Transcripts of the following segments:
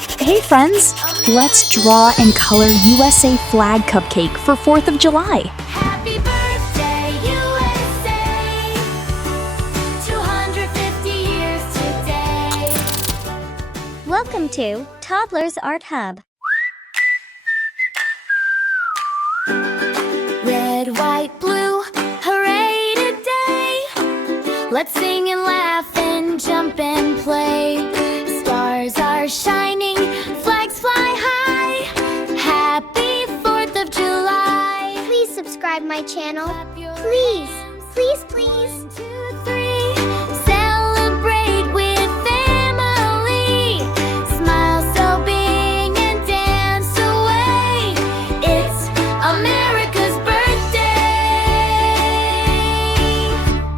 Hey friends, let's draw and color USA flag cupcake for 4th of July. Happy birthday, USA! 250 years today. Welcome to Toddlers Art Hub. Red, white, blue, hooray today! Let's sing and laugh and jump and play. Stars are shining, flags fly high. Happy 4th of July. Please subscribe my channel. Please, please, please. 1, 2, 3. Celebrate with family. Smile so big and dance away. It's America's birthday.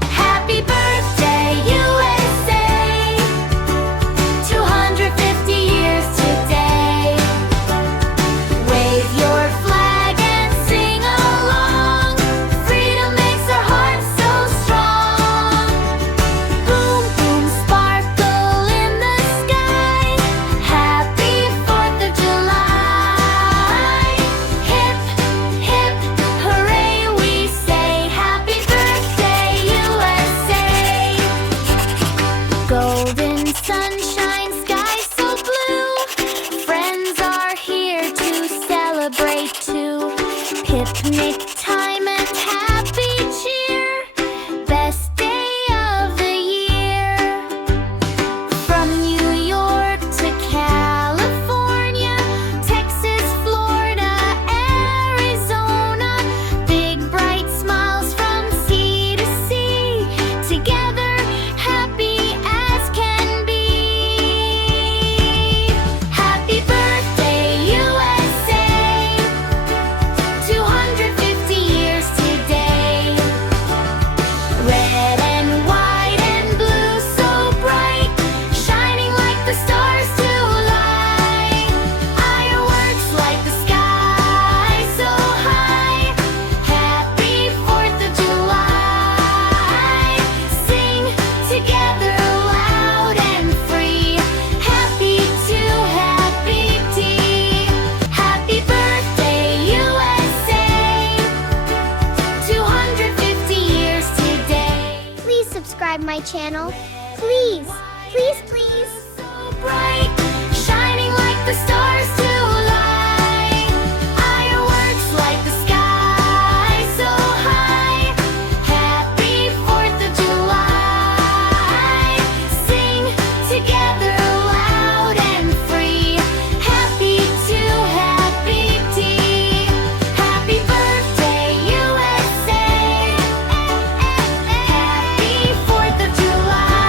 Happy birthday, USA. 250 years today. Wave your flag and sing along. Freedom makes our hearts so strong. Boom, boom, sparkle in the sky. Happy 4th of July. Hip, hip, hooray, we say. Happy birthday, USA. Golden sunshine, sky so blue. Friends are here to celebrate too. Picnic time and happy cheer. Best day of the year. From New York to California, Texas, Florida, Arizona. Big bright smiles from sea to sea. Together, happy as can be. Happy birthday, USA. 250 years today. Red and white and blue, so bright, shining like the stars tonight. Fireworks light the sky so high. Happy 4th of July. Sing together loud and free. Happy to happy tea. Happy birthday, USA. 250 years today. Please subscribe my channel. Please, please, please. So bright, shining like the stars tonight. Fireworks light the sky so high. Happy 4th of July. Sing together loud and free. Happy to happy tea. Happy birthday, USA. Happy 4th of July.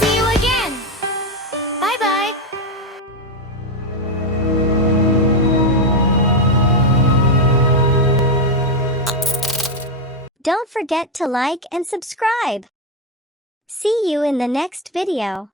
See you again. Bye bye. Don't forget to like and subscribe. See you in the next video.